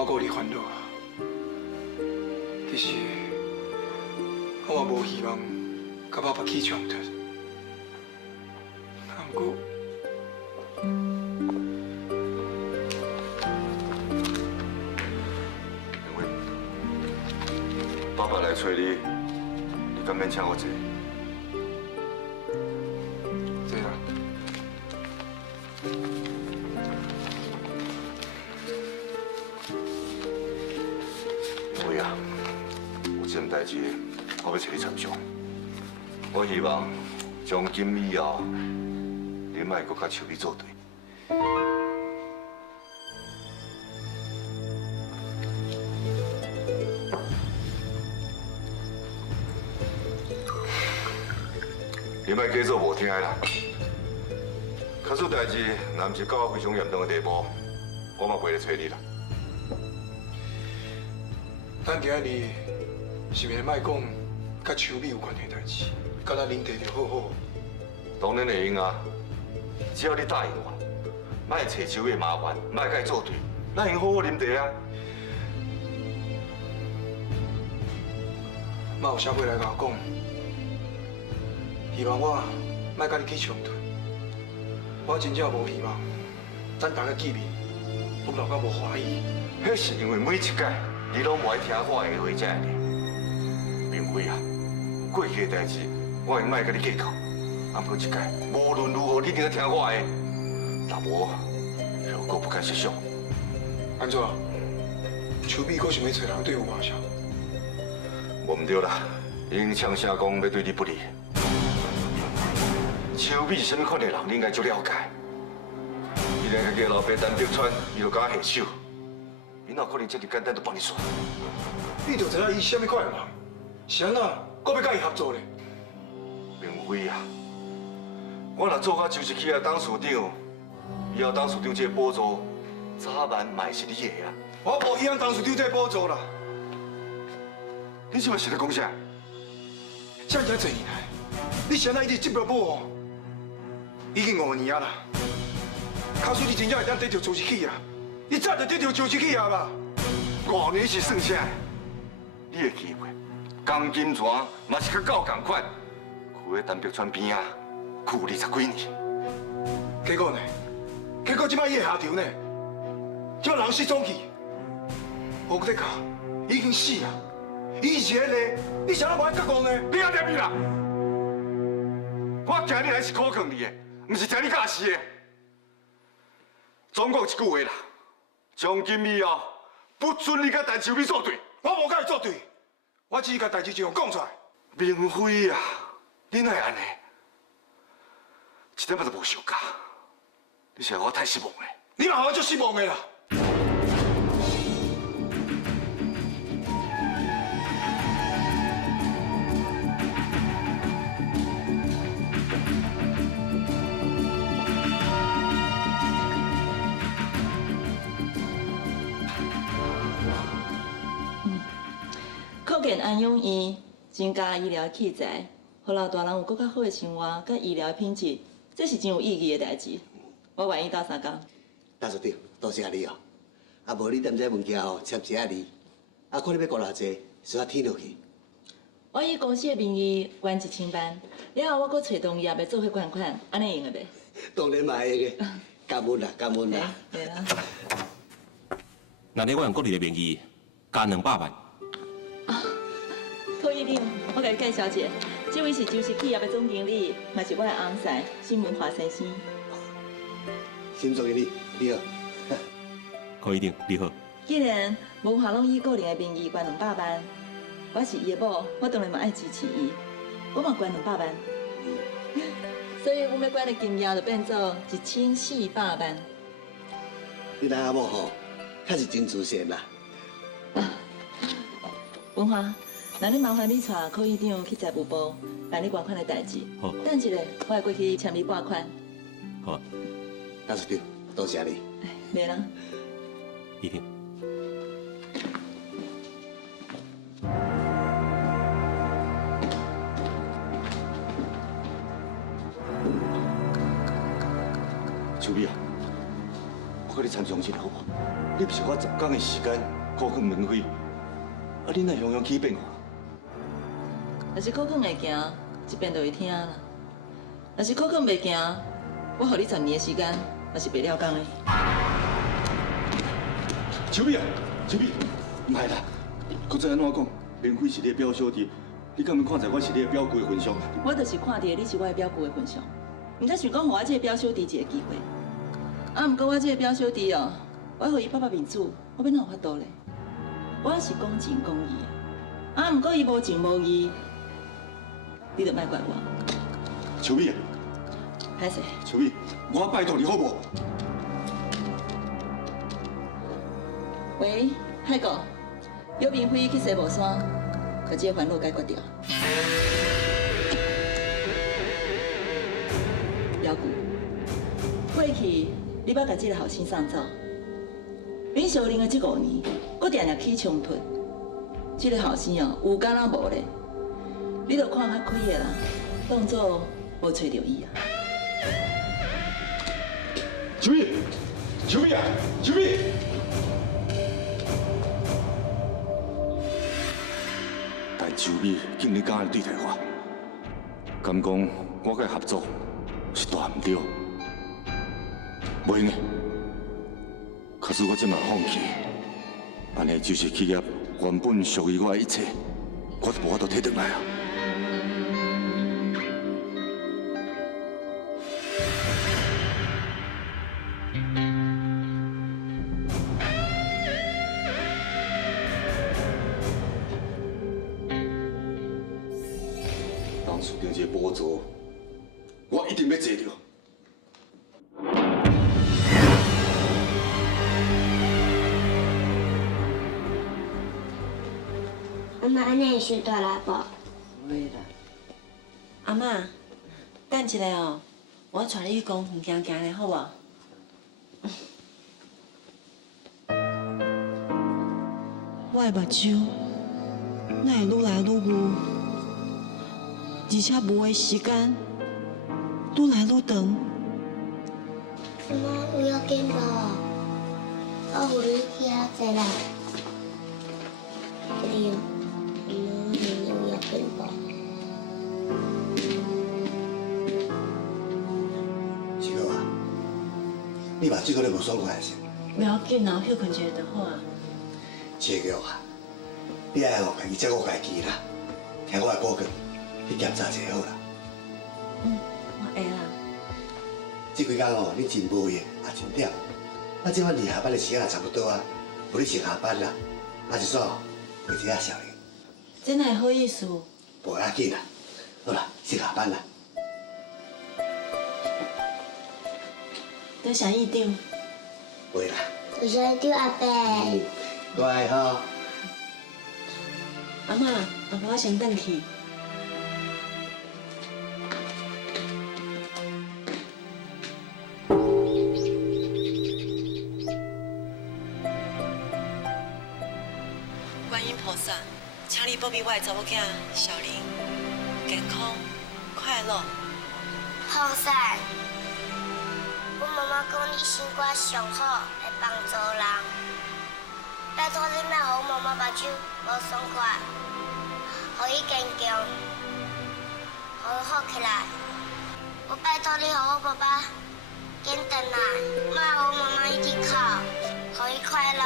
我阁有咧烦恼啊。其实我嘛无希望甲爸爸起冲突，不过。 爸爸来找你，你敢免请我坐？对啦。因为啊，有一件代志，我要找你参详。我希望从今以后，你莫搁甲树美作对。 你莫假做无听的啦。卡出代志，若毋是到我非常严重的地步，我嘛袂来找你啦。咱今仔日是袂莫讲甲树美有关的代志，甲咱恁弟就好好。当然会用啊，只要你答应我，莫找树美麻烦，莫甲伊作对，咱用好好啉茶啊。嘛有啥话来甲我讲？ 希望我莫甲你起冲突。我真正无希望咱大家见面都闹到无欢喜。迄是因为每一届你拢无爱听我的话才会。并非啊，过去的代志我会莫甲你计较，啊，过一届无论如何你一定要听我的。若无，后果不堪设想。安怎？树美阁想要找人对付我啥？无毋对啦，因呛声讲要对你不利。 树美是甚物款的人，你应该足了解。伊连家己老爸陈德川，伊就敢下手，伊哪有可能这么简单就帮你耍？你就知影伊是甚物款的人，是安怎阁要甲伊合作咧？并非啊，我若做到就是去啊董事长，以后董事长这个补助，早晚嘛会是你的啊。我无希望董事长这个补助啦。你即摆是咧讲啥？这么侪年来，你是安怎一直执着我哦？ 已经5年啊啦，卡水你真正会当得到周日起啊？你早就得到周日起啊吧5年是算啥？你会记袂？钢筋泉嘛是甲狗同款，跍在陈柏川边啊，跍20几年。结果呢？结果即摆伊会下场呢？即摆人失踪去，吴德甲已经死啊！伊是迄个，你想要无爱甲讲呢？你阿念伊啦！我今日来是苦劝你的。 唔是听你教死的，总共一句话啦，从今以后不准你甲陈秀美作对。我无甲伊作对，我只是甲代志就样讲出来。明辉啊，你哪会安尼？一点仔都无想假，你是让我太失望的。你嘛我足失望的啦。扩建安养院，增加医疗器材，互老大人有更较好的生活，甲医疗品质，这是真有意义的代志。我愿意斗相共。大叔长，多谢你哦。啊，无你踮这物件哦，签一下字，啊，看你要顾偌济，需要天落去。我以公司的名义捐1000万，了后我搁找同业来做伙捐款，安尼用的袂？当然嘛会个，感恩啦，感恩啦。对啦。那你我用国立的名义加200万。 柯医长，我甲你介绍一下，这位是周氏企业的总经理，嘛是我的翁婿辛文华先生。辛总经理，你好。柯医长，你好。既然文华拢以个人的名义捐200万，我是伊的某，我当然嘛爱支持伊，我嘛捐200万。所以，我们要捐的金额就变做1400万。你那阿某吼，确实真自信啦。文华。 那你麻烦你带柯医长去财务部办理捐款的代志。好。等一下，我会过去签你拨款。好啊。大叔长，多谢你。袂啦。医长。秀美啊，我你参详一下好无？你不是花10天的时间考卷免费，你哪样起变化？若是考卷会行，一遍就会听啦；若是考卷袂行，我予你10年的时间，也是袂了工的。秋美啊，秋美，唔系啦，搁再安怎讲？免费是你的表小弟，你敢毋看在我是你的表姑的份上？我就是看伫你是我的表姑的份上，毋才想讲，予我这个表小弟一个机会。啊，毋过我这个表小弟哦，我要予伊爸爸面子，我要哪有法度咧？我是讲情讲义啊，啊，毋过伊无情无义，你就莫怪我。秋美啊，歹势，秋美，我拜托你好无？喂，海哥，约明辉去西帽山，把这个烦恼解决掉。表姑，过去你捌把这个后生送走，恁小玲的这5年，搁定定起冲突，这个后生哦，有敢若无咧？你著看较开的啦，当作无找着伊啊。秋美，秋美啊，秋美！但秋美竟然敢对待我，敢讲我甲伊合作是大唔对，袂呢？可是我即马放弃，安尼就是企业原本属于我的一切，我都无法度摕回来啊！当初顶这个宝座，我一定要坐着。妈妈，安尼会伤大力无？袂啦，阿嬷，等一下哦，我带你去公园行行咧，好无？我的目睭，哪会愈来愈雾，而且无的时间愈来愈长。妈妈，有要紧无？我扶你去遐坐啦。对哦，妈妈，你有要紧无？志哥啊，你目睭可能无爽快是？不要紧啊，休困一下就好啊。志哥啊，你爱家己照顾家己啦，听我的鼓劝，去检查一下好啦。我会啦。这几天哦，你真无闲，也真忝。啊，即摆离下班的时间也差不多啊，无你先下班啦。啊，一煞陪一下小玲，这哪会好意思？无要紧啦。好啦，先下班啦。多谢院长。袂啦，有啥丢阿伯？乖吼。阿嬷，阿婆我先转去。观音菩萨，请你保庇我的查某囝小玲健康快乐。放散。我妈妈讲你心肝上好，会帮助人。拜托你莫互妈妈目睭无爽快，互伊坚强，互伊好起来。我拜托你，互我爸爸紧转来，莫互妈妈一直哭，互伊快乐。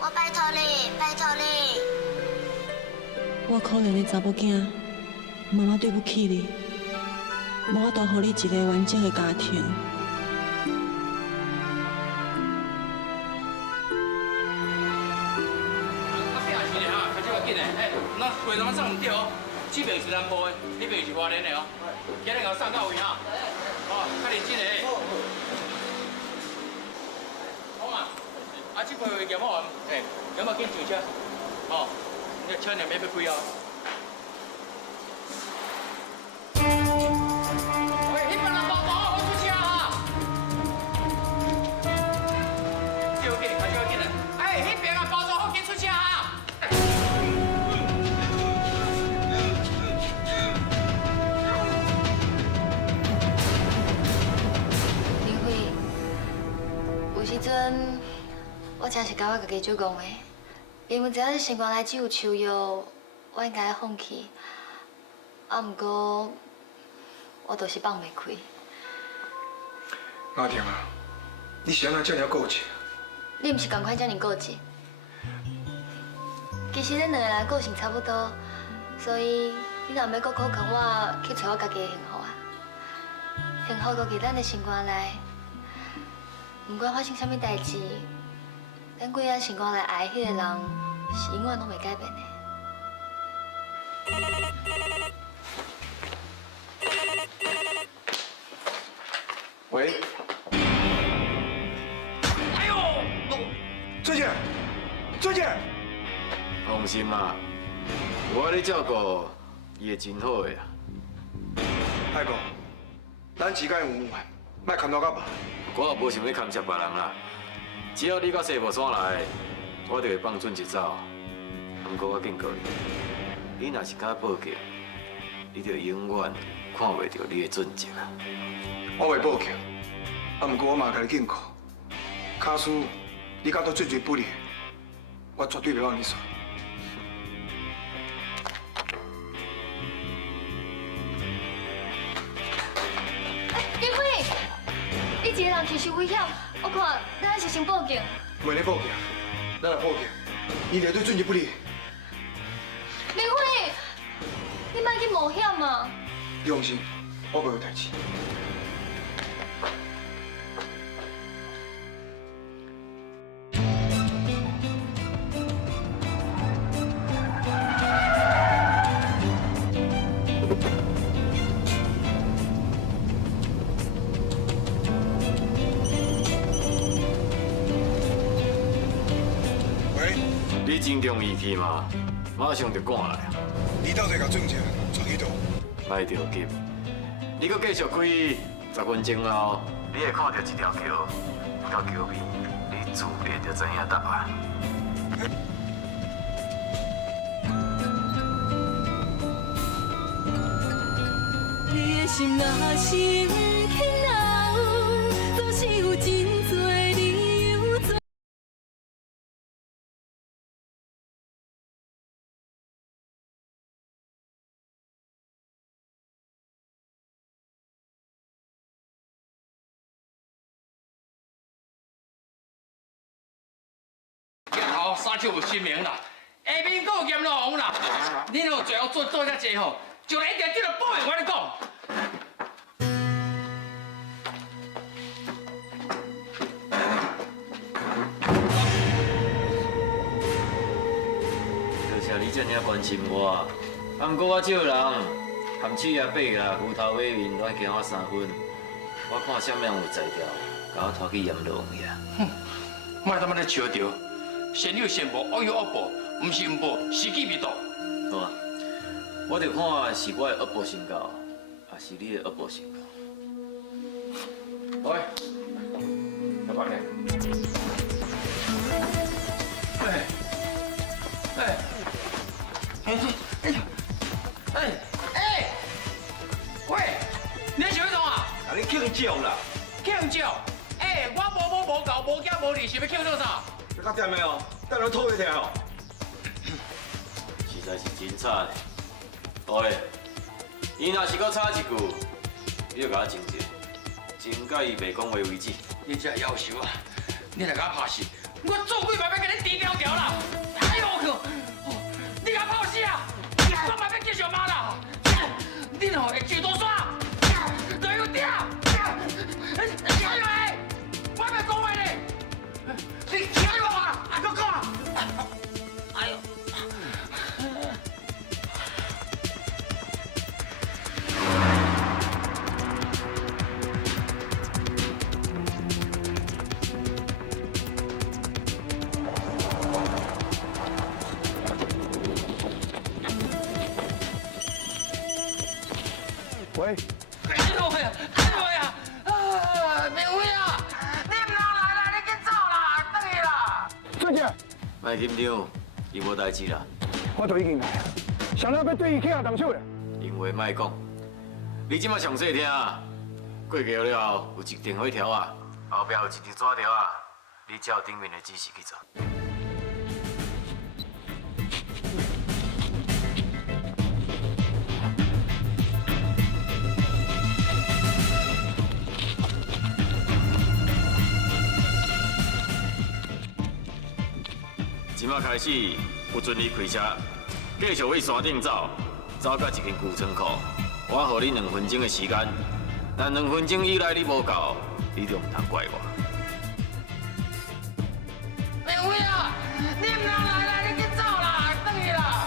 我拜托你，拜托你。我可怜的查某囝，妈妈对不起你，无法度予你一个完整的家庭。那话拢送唔对哦，这边是南部的，那边是花莲的哦。今日我送到位哈，哦，较认真的。好嘛，啊，这回验好完，有冇紧上车？哦，你车两边要开哦。喂，那边人包包，我出车哈。小紧，快小紧的。哎，那边人包装好紧出车哈。林辉，有时阵我真是甲我家己做戆的，因为知影这生活内只有树药，我应该放弃。啊，不过我就是放袂开。阿婷啊，你是安怎这么固执？你毋是同款遮尔固执？其实咱两个人个性差不多，所以你若要搁苦劝我去找我家己的幸福啊，幸福都伫咱的生活内。不管发生啥物代志，咱几仔生活内爱迄个人是永远拢袂改变的。喂。哎呦，翠姐，翠姐。放心啦，我咧照顾，伊会真好的啦。海哥，咱之间有恩，莫牵拖到别。我也无想要牵涉别人啦，只要你到西部山来，我就会放准一走。不过我警告你，你若是敢报警，你就永远看袂到你的准则啊！我会报警，不过我嘛甲你警告，卡斯你搞到惴惴不离，我绝对袂让你耍。林辉，你一个人其实危险，我看咱还是先报警。袂咧报警，咱若报警，伊就对惴惴不离。林辉，你莫去冒险嘛！你放心，我袂有代志。喂，你真中意去嘛？马上就赶来啊！你到底甲准者带去倒？莫着急，你搁继续开10分钟后，你会看到一条桥，到桥边，你自然就知影答案。你的心若是不肯留，总是有真多理由做。日头三就有新名啦，下面还有阎罗王啦，你若最后做遮济吼，就来一定叫做报应，我跟你讲。多谢你这么关心我，不过我这个人含鼠也白啦，牛头马面，乱惊我3分。我看啥物人有才调，甲我拖去阎罗王遐。哼，莫他妈咧笑着，善有善报，恶有恶报，唔是唔报，时机未到。好啊，我着看是我的恶报先到，还是你的恶报先到。喂，老板娘。哎，哎，喂，你在想什么？啊，你庆祝啦！庆祝？哎，我无搞无惊无利，是要庆祝啥？你较点的哦，等下吐一条哦。实在是真惨的。喂，伊若是搁插一句，你就甲我静静，真甲伊袂讲话为止。你这夭寿啊！你来甲我拍死，我做几摆要给你低条条啦！哎呦，你甲我拍死啊！我嘛要继续骂啦！你若会举多耍，就有掉！哎呦喂，我要讲话咧！你听我啊，还搁讲！哎呦！喂，哎呦喂，哎呦喂啊！啊，明辉啊，你唔通来啦，你紧走啦，转去啦！翠姐，莫紧张，伊无代志啦。我都已经来啊，想要对伊起下动手咧。闲话莫讲，你即马详细听啊。过桥了后有一电火条啊，后壁有一支纸条啊，你照顶面的指示去做。即马开始不准你开车，继续往山顶走，走到一间旧仓库。我予你2分钟的时间，但2分钟以内你无到，你就唔通怪我。明伟啊，你唔通来，你去走啦，转去啦。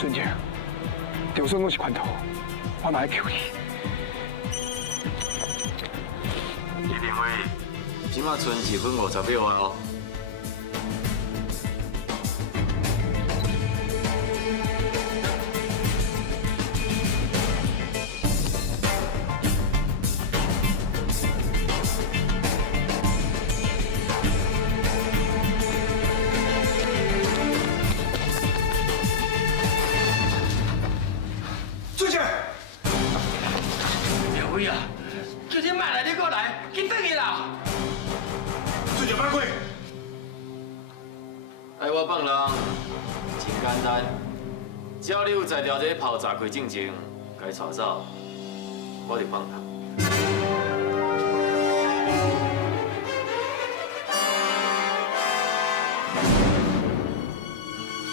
俊杰，就算我是拳头，我嘛会救你。李明伟，即马剩1分50秒啊！哦。俊杰，明伟啊，叫你慢来，你过来，紧转去啦。俊杰，慢过。爱我放人，真简单，只要你有在条这个炮炸开进前，该带走，我就放他。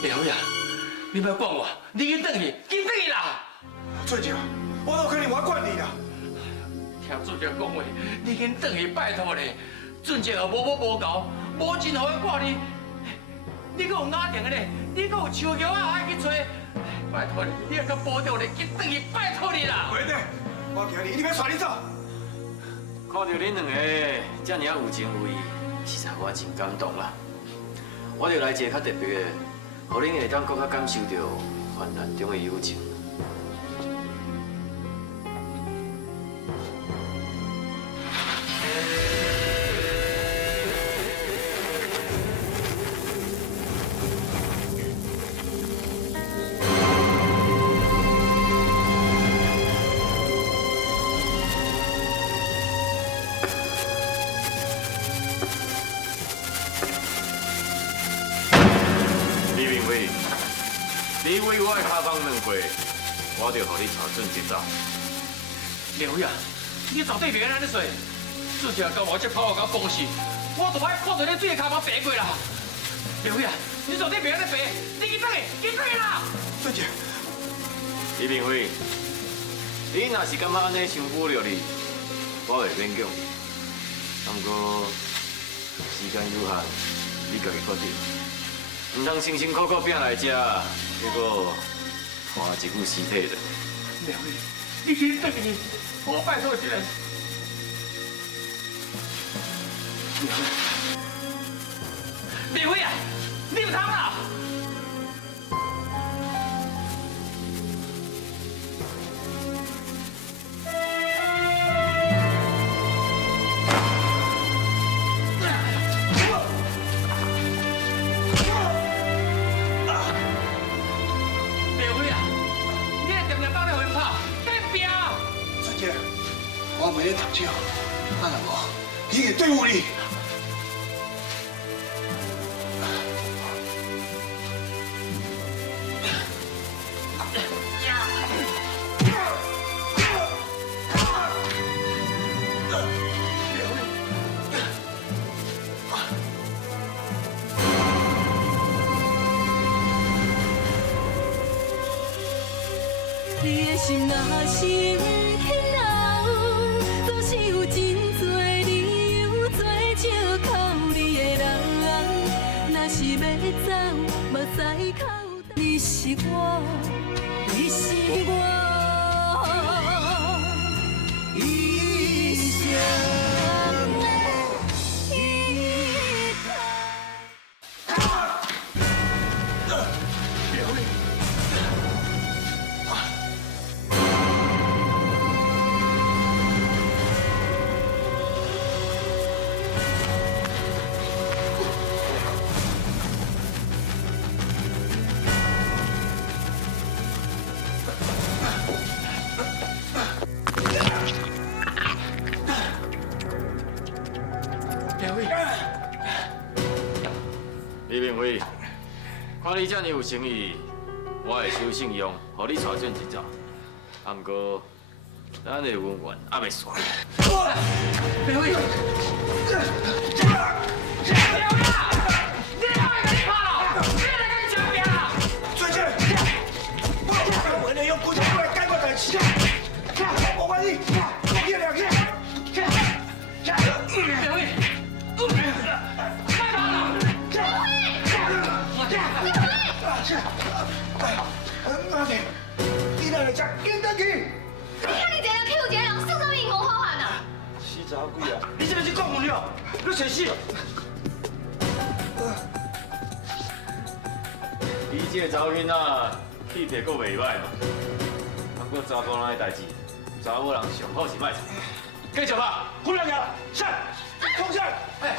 明伟啊，你莫管我，你紧转去，紧转去啦。俊杰，我哪有可能我管你啦？听俊杰讲话，你紧转去，拜托你。俊杰也无够，无钱互我看你。你搁有雅婷的呢，你搁有秋叶啊爱去找，拜托你，你也搁保重你，紧转去，拜托你啦。袂得，我惊你，你别带你走。看到恁2个这么有情有义，实在我真感动啦。我就来一个较特别的，互恁会当更较感受到患难中的友情。李明伟，你为我的脚帮软过，我就予你带准一走。明伟啊，你绝对别安尼说。俊杰甲我这跑我甲公司，我都爱看到你水脚帮白过啦。明伟啊，你绝对别安尼白，你紧转去，紧转去啦。俊杰，李明伟，你若是感觉安尼伤侮辱你，我会勉强你。不过时间有限，你家己决定。唔通辛辛苦苦拼来吃，结果换一具尸体的。明伟，你紧转去，我拜托你了。明伟啊，你唔通啦！我每日读书，阿人我已经对付你。你的心若是轻柔，总是有真多理由做借口你的人。若是要走，目屎口，你是我，你是我一生的依靠。明辉，看你这么有诚意，我会收信用，互你带转一走。啊，不过咱的恩怨还未算。明辉，阿弟，你哪来吃？紧得去！你看你一个人欺负一个人，算什么无好汉啊？死查鬼啊！你是不是讲唔了？你找死！你这查某囡仔气质阁袂歹嘛，不过查甫人的代志，查某人上好是卖吵。继续吧，胡亮阳，上，冲上！哎，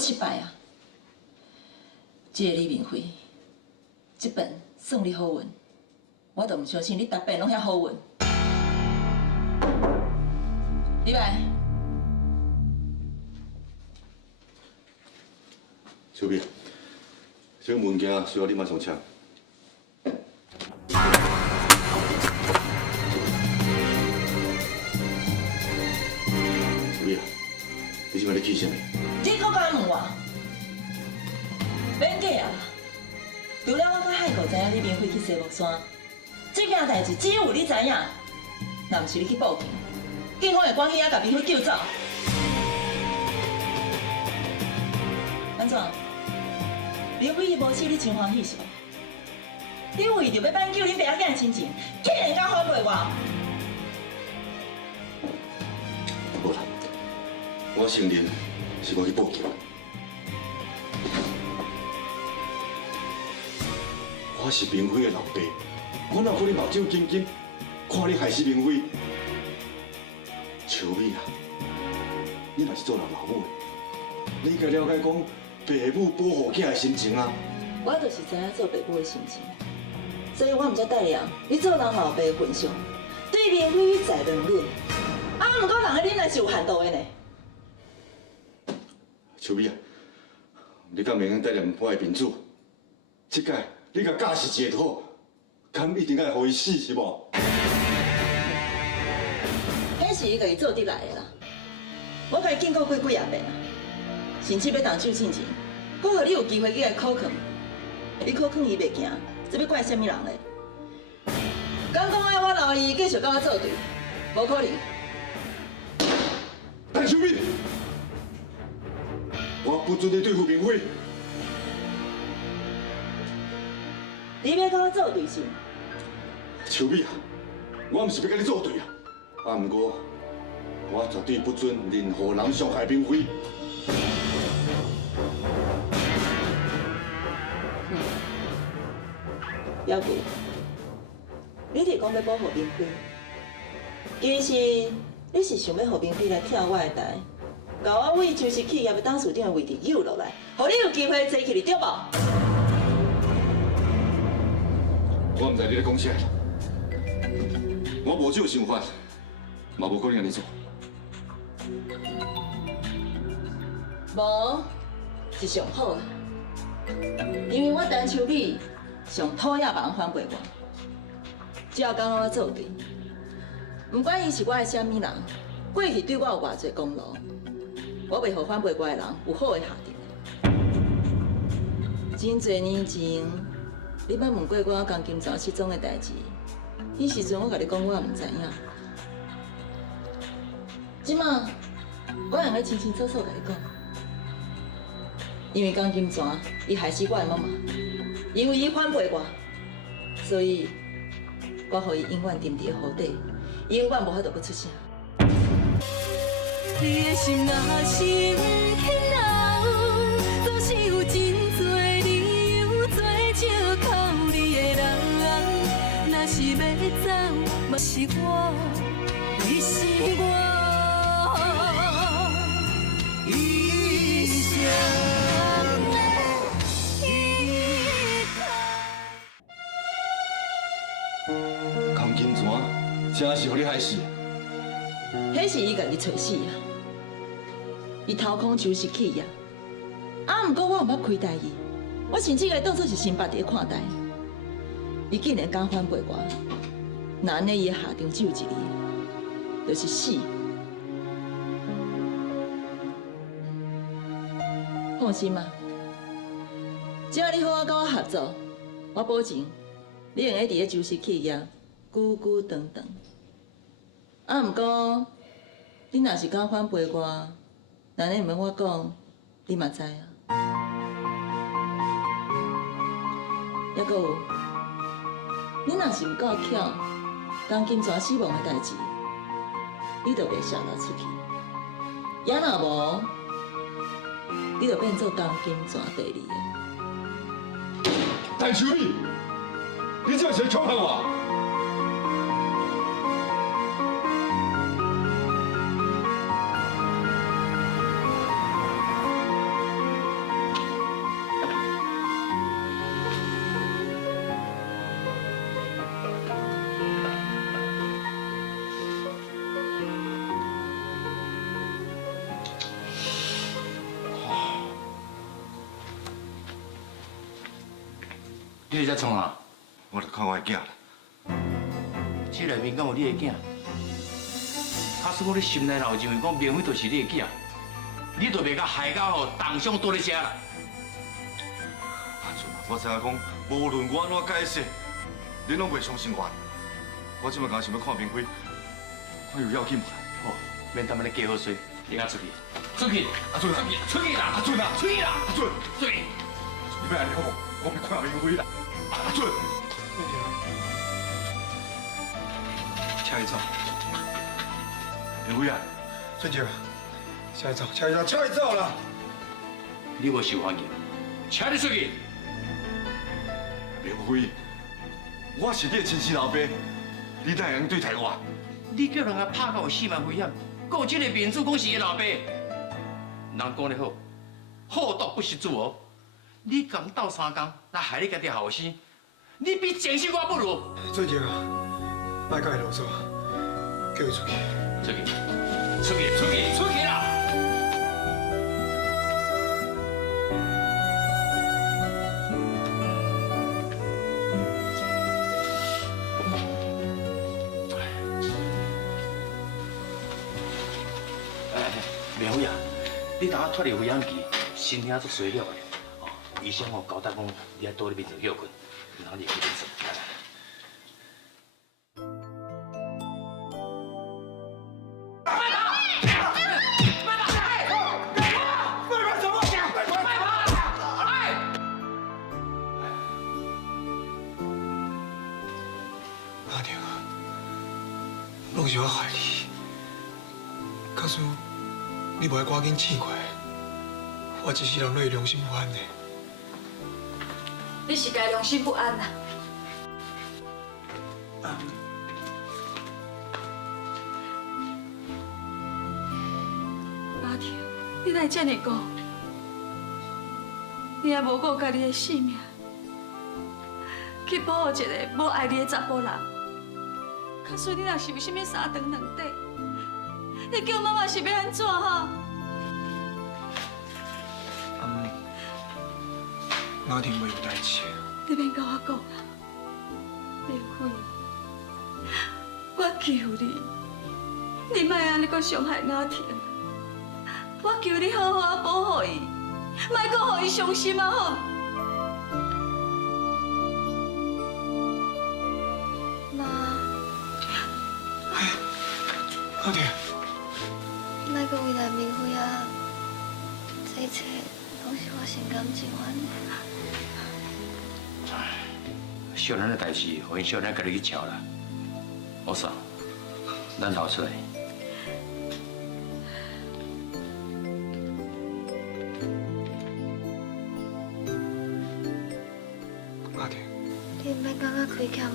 失败啊！这个李明辉，这本算你好运，我都唔相信你逐遍拢遐好运。李白，小美，这个物件需要你马上签。小美啊，你今摆咧气什么？你搁敢问我？免假啊！除了我甲海狗知影李明辉去西木山，这件代志只有你知影。若毋是你去报警，警方会赶去遐甲明辉救走。安怎？明辉伊无死，你真欢喜是无？你为着要挽救恁爸仔囝的亲情，竟然敢反背我？无啦，我承认是我去报警。我是明辉的老爸，我哪可能目睭金金看你害死明辉？秋美啊，你若是做人老母的，你应该了解讲爸母保护囝的心情啊。我就是知影做爸母的心情，所以我毋则带领你做人老爸的份上，对明辉在两论。啊，毋过人的恁也是有限度的呢。秋美啊，你敢袂用带念我的面子？这届你甲假释一个好，敢一定要互伊死是无？迄是伊家己做得来的啦。我甲伊警告过几啊遍啊，甚至要动手进前，搁互你有机会去甲考劝。你考劝伊袂行，这要怪什么人咧？敢讲爱我留伊继续甲我作对，无可能。但秋美，我不准你对付明辉。你要甲我作对是？秋美啊，我毋是要甲你作对啊，不过我绝对不准任何人伤害明辉。表舅，你是讲要保护明辉，其实你是想要让明辉来跳我的台，甲我为就是企业的董事长的位置诱落来，让你有机会坐起来，对无？我唔知你咧讲啥啦，我无这个想法，嘛无可能安尼做。无是上好的，因为我陈秋美上讨厌别人反背我，只要跟我作对，不管伊是我的什么人，过去对我有偌济功劳，我袂互反背我的人有好的下场。真侪年前，你捌问过我江金泉失踪的代志，迄时阵我甲你讲我毋知影。即马我用咧清清楚楚甲你讲，因为江金泉伊害死我的妈妈，因为伊反背我，所以我互伊永远沉伫河底，伊永远无法度要出声。你的心若是欠人，总是有真多理由做借口你的人。若是要走，嘛是我，你是我一生的依靠。江金泉，真是互你害死。迄是伊家己找死啊！伊掏空手失去呀！啊，毋过我有捌亏待伊，我甚至甲伊当作是新爸伫看待。伊竟然敢反背我，那安尼伊的下场只有一个，就是死。放心嘛，只要你好好甲我合作，我保证你用会伫咧周氏企业久久长长。啊，毋过你若是敢反背我，那你毋免我讲，你嘛知啊。还阁有，你若是有够巧，江金泉死亡的代志，你就袂泄露出去；也若无，你就变做江金泉第二个。陈秋米，你这是在恐吓我？你在创啊？我来看我的囝啦。这内面敢有你的囝？假使我你心内老认为讲明辉就是你的囝，你就袂甲害到吼当上倒咧遮啦。阿俊啊，我知影讲，无论我安怎解释，你拢袂相信我。我即摆刚想要看明辉，看有要紧无啦？好，免等下咧加好水，你赶出去，出去，阿俊啊，出去啦，阿俊啊，出去啦，阿俊，出去。你要安尼好无？我要看明辉啦。阿俊，请你走，明辉啊，俊杰，请你走，请你走，请你走啦！你无受欢迎，请你出去。明辉，我是你的亲生老爸，你哪会样对待我？你叫人家拍到有性命危险，还有这个面子讲是伊老爸，人讲得好，好毒不食子哦。你敢斗3工，来害你家己后生，你比前世我不如。俊杰啊，别甲伊啰嗦，叫伊出去。出去，出去，出去，出去啦！明辉啊，你等下脱离危险期，身体足衰了的。医生哦交代讲，你要倒咧面上休困，然后你去诊所。阿婷，拢是我害你。假使你袂赶紧醒过来，我一世人都会良心不安的。你是该良心不安呐、阿婷，你哪会这样讲？你也无顾家己的性命，去保护一个无爱你的查甫人。假使你若是有啥物3长2短，你叫妈妈是要安怎哈？阿婷袂有代志。你免甲我讲啦，明辉，我求你，你莫安尼阁伤害阿婷。我求你好好保护伊，莫阁互伊伤心啊好。阿弟，你莫阁为难明辉啊！这一切拢是我心甘情愿的。小人的代志，互因小人家己去瞧啦。我说，咱逃出来。阿弟，你毋免感觉亏欠我。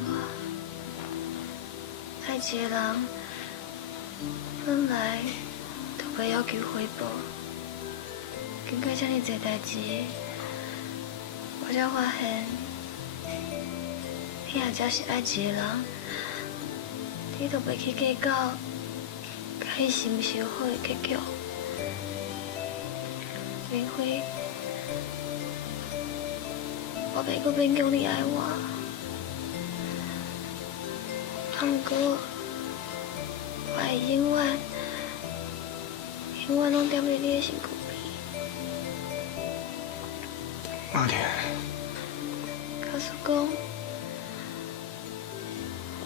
爱一个人，本来就袂要求回报。经过这么多代志，我才发现，你也只是爱一个人，你都袂去计较，甲伊是毋是有好的结局。明辉，我袂阁勉强你爱我，不过我会永远拢踮伫你的身躯边。阿弟，假使讲，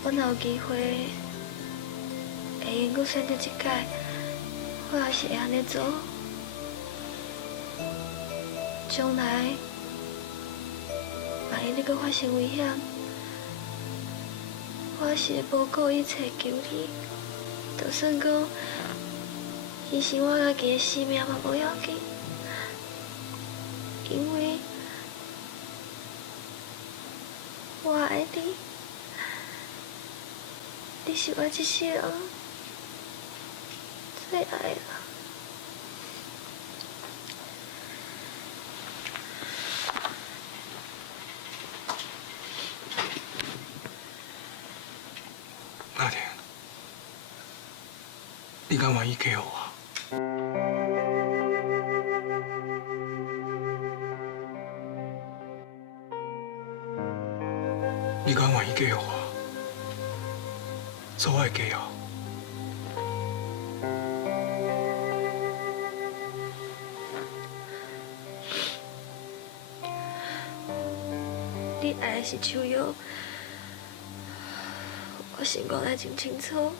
我若有机会，会用阁选择一届，我也是会安尼做。将来，万一你阁发生危险，我是会不顾一切救你。就算讲牺牲我家己的性命嘛无要紧，因为我爱你，你是我这世人最爱的人。阿弟，你敢愿意嫁我？你敢愿意嫁我？做我的家哦。你爱的是手药，我心讲得真清楚，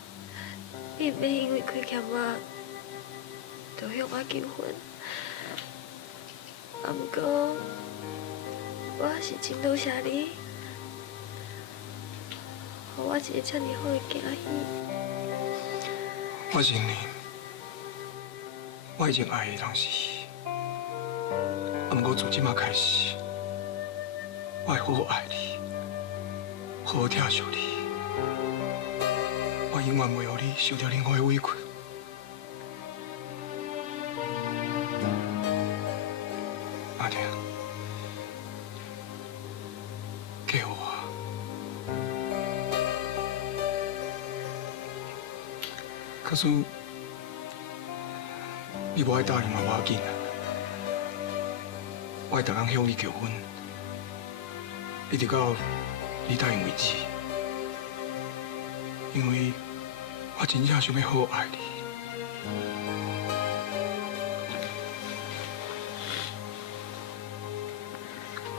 你免因为亏欠我，就向我求婚。啊，不过我也是真多谢你，予我一个这么好的惊喜。我承认，我已经爱的人是伊，啊，不过从即马开始，我会好好爱你，好好疼惜你。我永远袂让你受到任何的委屈。阿弟，嫁我。可是，你无爱答应嘛，无要紧啊。我会逐工向你求婚，一直到你答应为止。因为我真正想要好好爱你。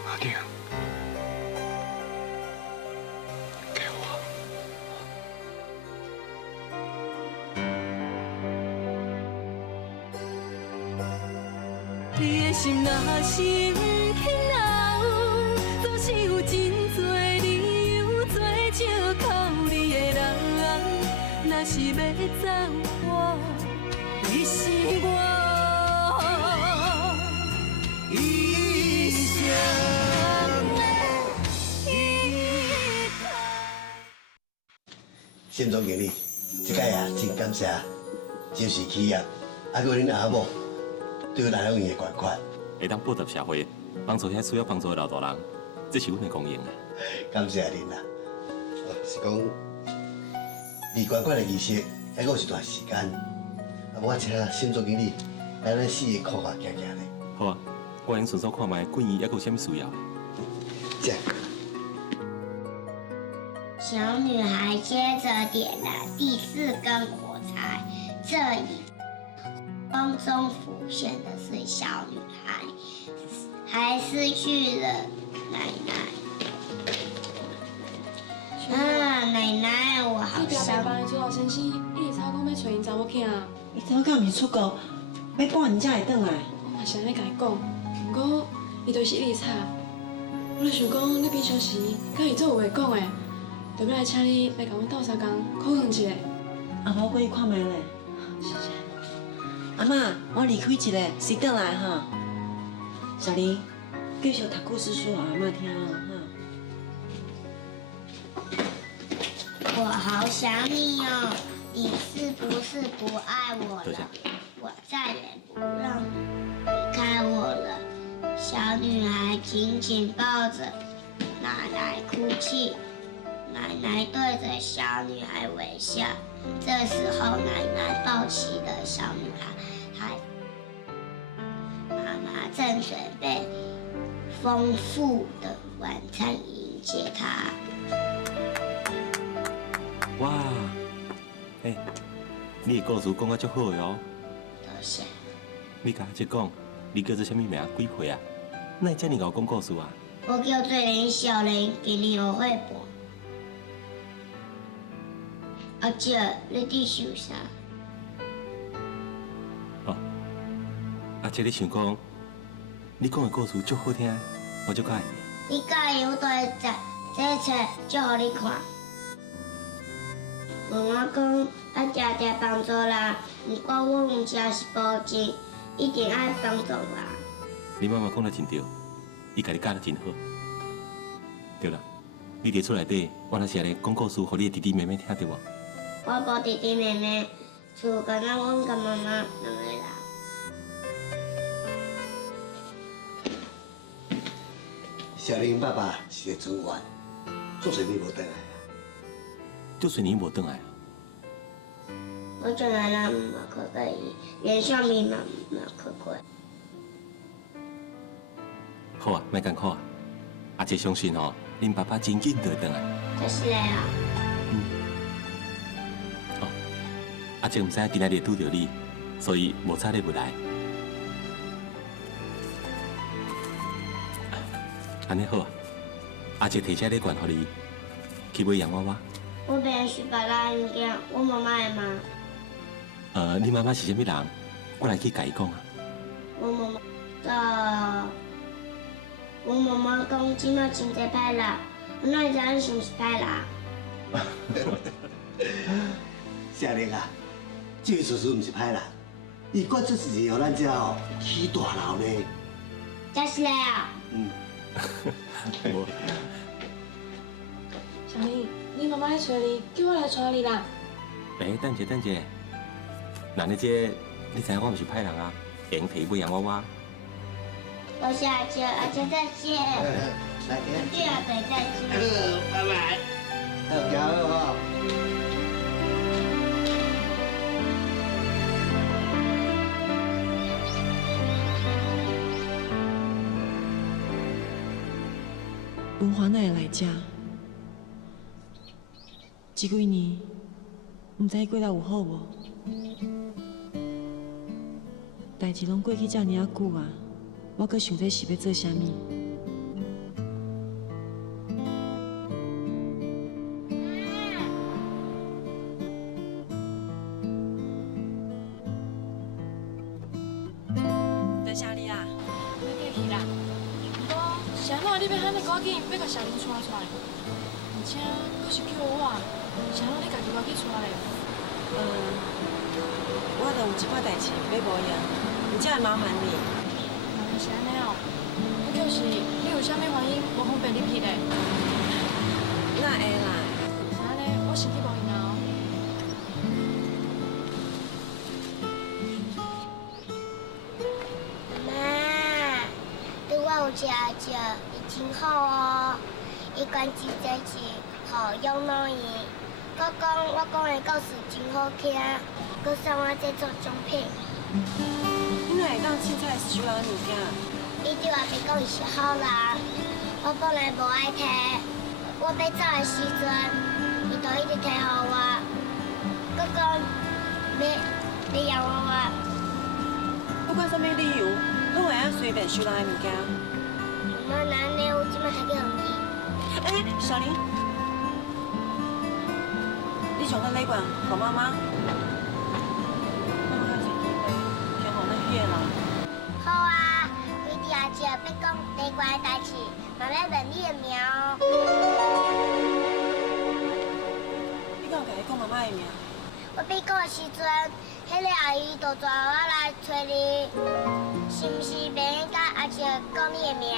阿弟，给我。你的心若是不肯留，总是有真多理由做借口你的人。若是要走，你是我一生的依靠。沈总经理，这届啊，真感谢周氏企业，还有恁阿母对咱永远的捐款。会当报答社会，帮助遐需要帮助的老大人，这是阮的公应啊。感谢恁啦。是讲，离捐款的仪式还阁有一段时间，啊，我请沈总经理来咱四个科学行行咧。好啊，我用顺手看卖贵院还有啥物需要的。这。小女孩接着点燃第4根火柴，这一光中浮现的是小女孩，还失去了奶奶。啊，奶奶，我好伤。你不要帮伊做好先生，伊会知讲要找因查某囝。伊查某囝毋是出国，要半年才会转来。我嘛是安尼甲伊讲，毋过伊就是一直吵。我就想讲，你平常时甲伊做有话讲的，就要来请你来甲阮斗相共，考验一下。阿妈过去看卖咧。谢谢。阿妈，我离开一下，时转来哈。小玲，继续读故事书给阿妈听哦哈。我好想你哦，你是不是不爱我了？我再也不让你离开我了。小女孩紧紧抱着奶奶哭泣，奶奶对着小女孩微笑。这时候，奶奶抱起了小女孩，妈妈正准备丰富的晚餐迎接她。哇，你的故事讲啊足好的哦。多谢。你甲阿姐讲，你叫做啥物名？几岁啊？哪会遮尔敖讲故事啊？我叫做林小玲，今年学会半。阿姐，你伫想啥？哦，阿姐，你想讲，你讲的故事足好听，我足喜欢。你介意我都会在这册就互你看。妈妈讲，要常常帮助人，如果我唔吃是保证，一定爱帮助人。你妈妈讲得真对，伊甲你教得真好。对啦，你伫厝内底，我若是来讲故事，互你的弟弟妹妹听到无？我无弟弟妹妹，厝敢若阮甲妈妈两个人。小玲爸爸是个主管，做侪年无回来啊。足侪年无转来啊。我转来啦，嘛看过伊，连上面嘛看过。好啊，莫艰苦啊。阿姐相信吼，恁爸爸真紧就会转来。这是来啊。阿姐唔知今仔日拄到你，所以无差你不来。安尼好啊，阿姐提车礼券互你，去买洋娃娃。我袂许别人物件，我妈妈会骂。你妈妈是啥物人？我来去甲伊讲啊。我妈妈讲，即马真侪歹人，我哪会知影是毋是歹人？小玲啊，这位叔叔唔是歹人，伊管出事情，互咱遮吼起大闹呢。这是来啊。小玲，你妈妈在找你，叫我来找你啦。等者，那你这，你知影我唔是歹人啊，会用摕买洋娃娃。多谢阿姐，阿姐再见。来，对啊，对，再见。拜拜。好，行好。文华哪会来遮？这几年，唔知过得有好无？代志拢过去遮尔啊久啊，我阁想这是要做啥物？在啥里啊？要过去啦。不过，是安怎你要喊你赶紧要甲小玲带出来？而且，佫是叫我，是安怎你家己赶去带嘞？我著有一寡代志要无闲，唔才会麻烦你。原来是安尼哦。不就是你有啥物原因无方便你去嘞？那会啦。是安尼，我先去无闲哦。妈，对我有食食，伊真好哦。伊关节在是好用脑伊，佮讲我讲的故事真好听，佮送我这做奖品。你哪会当凊彩收人物件？伊对我爸讲伊是好人，我本来无爱摕，我要走的时阵，伊就一直摕互我，佮讲要洋娃娃。不管什么理由，拢会晓随便收人的物件。妈妈，难呢，我即摆才去互伊。小玲，你传个礼券给妈妈。你的人。好啊，规地阿姐要讲地关的代志，嘛要问你的名哦。你敢有甲伊讲妈妈的名？我被告的时阵，迄个阿姨就抓我来找你，是毋是袂用甲阿姐讲你的名？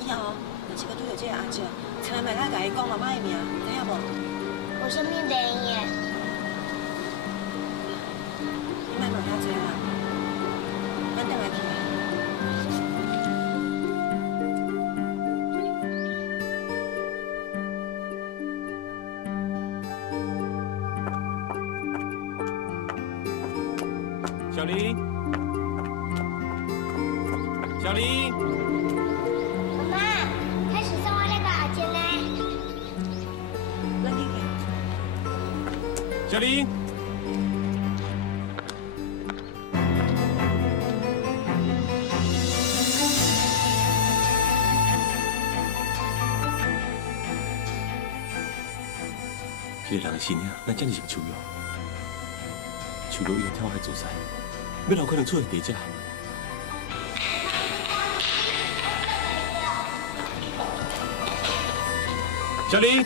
以后若是搁拄着这个阿姐，千万袂甲伊讲妈妈的名，知影无？有啥物袂用的？你莫问遐济啦，咱倒来去啊。小林，小林，妈妈，开始送我那个阿姐呢？咱去去。小林，这个人的心啊，咱真是像树药，树药已经跳海自杀，要哪有可能出现在这？小林，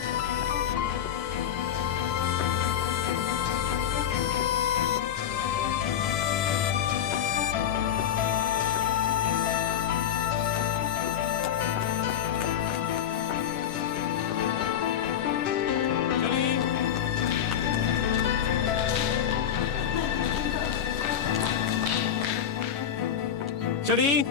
小林。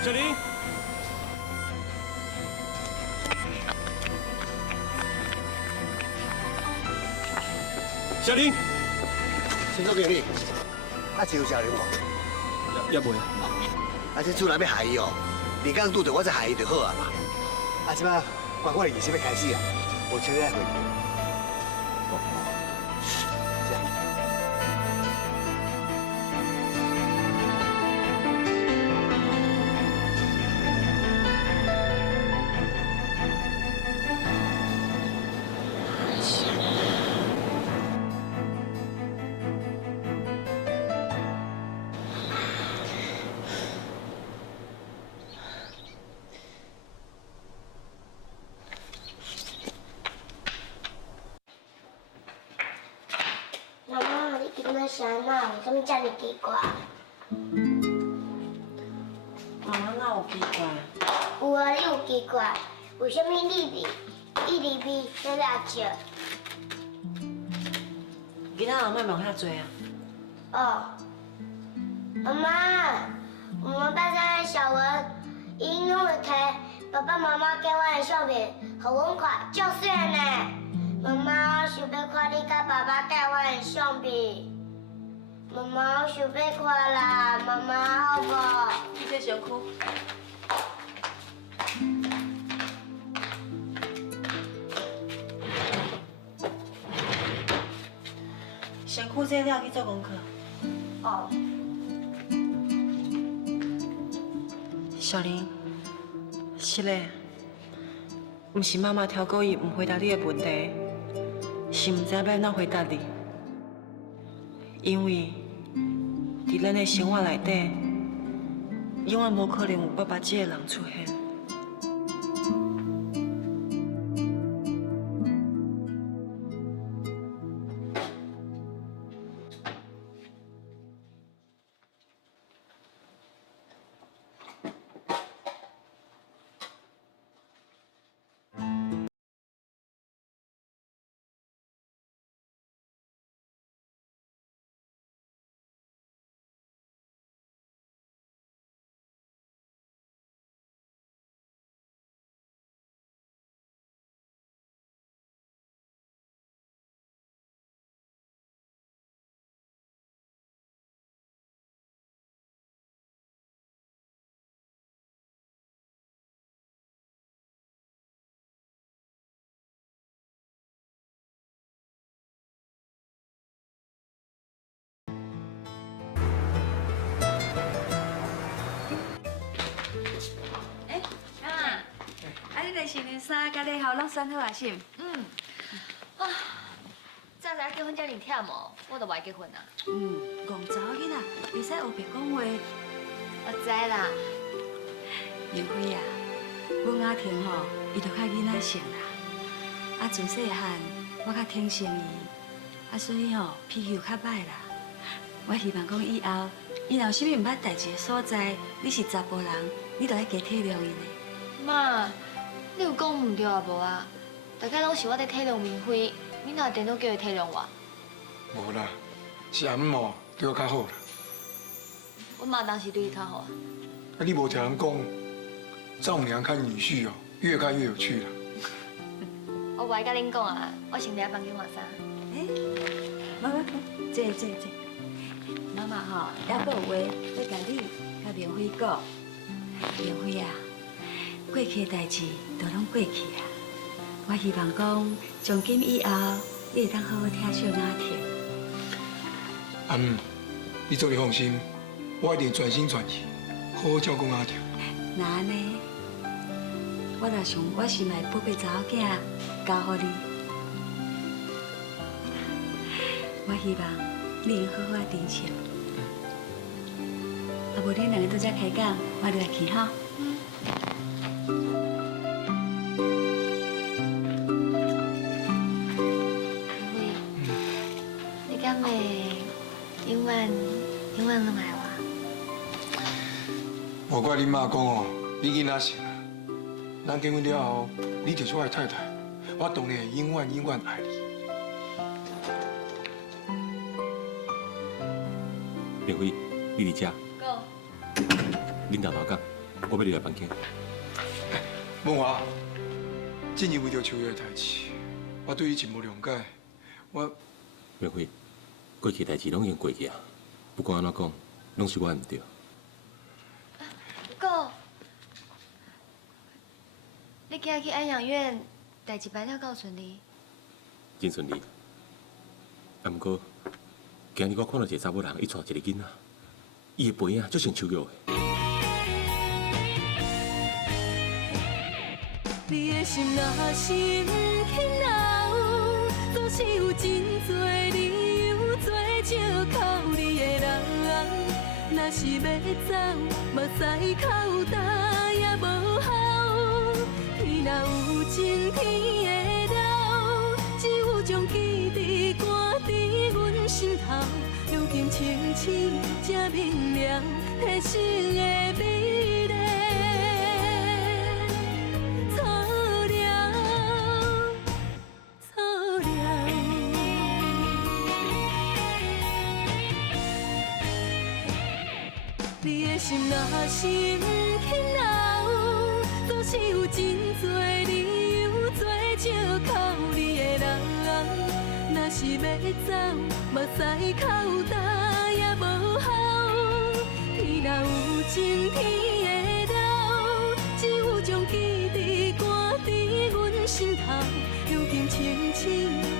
小林，小林，先总经理，啊是有小林无？也袂啊。啊这厝内要害伊哦，你刚拄着我再害伊就好啊嘛。啊即摆关我的仪式要开始啊，我请你来回去。是啊。妈妈，你今仔是安怎？为什么这么奇怪？妈妈哪有奇怪？有啊，你有奇怪？为什么你离比那个阿姐？囡仔人莫问遐济啊。哦，妈妈班上的小文，伊拢会摕爸爸妈妈给我的相片，互阮看，足水呢。妈妈，我想要看你甲爸爸给我的相片。妈妈，我想要看啦，妈妈，好无？你这身躯。身躯这了去做功课。哦。小林，是嘞，毋是妈妈挑故意唔回答你的问题，是毋知要怎回答你。因为伫咱的生活内底，永远无可能有爸爸这个人出现。新年衫甲礼盒拢选好啊，是？啊，早知结婚遮尔忝哦，我都袂结婚啊。戆查某囡仔袂使学别讲话。我知啦。明辉啊，阮阿婷吼，伊就较囡仔性啦。啊，自细汉我较疼惜伊，啊，所以吼脾气就较歹啦。我希望讲以后，伊若有啥物毋捌代志的所在，你是查甫人，你就要加体谅伊呢。妈，你有讲唔对啊无啊？大概拢是我在体谅明辉，你哪电脑叫伊体谅我？无啦，是阿姆哦对我较好啦。我妈当时对伊较好啊。啊，你无听人讲，丈母娘看女婿哦，越看越有趣啦。我袂甲恁讲啊，我先来房间换衫。妈妈，坐。妈妈吼，还佫有话要甲你、甲明辉讲。明辉啊，过去的代志都拢过去啊。我希望讲，从今以后，你会当好好听小阿婷。阿姆，你做你放心，我一定全心全意，好好照顾阿婷。那安尼，我若想我心爱宝贝查某囝交互你，我希望你能好好珍惜。啊，无恁两个拄则开讲，我就来去哈。你敢会永远拢爱我？无怪恁妈讲哦，你囡仔性啊，咱结婚了后，你就是我的太太，我当然会永远爱你。明辉，你伫遮？哥，恁头讲，我要你来房间。文华，正因为着秋月的代志，我对你真无谅解，我。明辉，过去代志拢已经过去啊，不管安怎讲，拢是我唔对。哥，你今日去安养院，代志办了够顺利？真顺利。啊，不过今日我看到一个查某人，伊带一个囡仔，伊的背影足像秋月的。你的心若是不肯留，总是有真多理由做借口你的人。若是要走，目屎口干也无效。天若有情，天会留，只有将记忆赶伫阮心头。如今清醒才明了，体生的美丽。你的心若是不肯留，总是有真多理由做借口你的人。若是要走，目屎口干也无效。天若有情，天会留，只有将记忆赶伫阮心头。如今清醒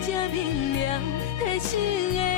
才明了，体生的。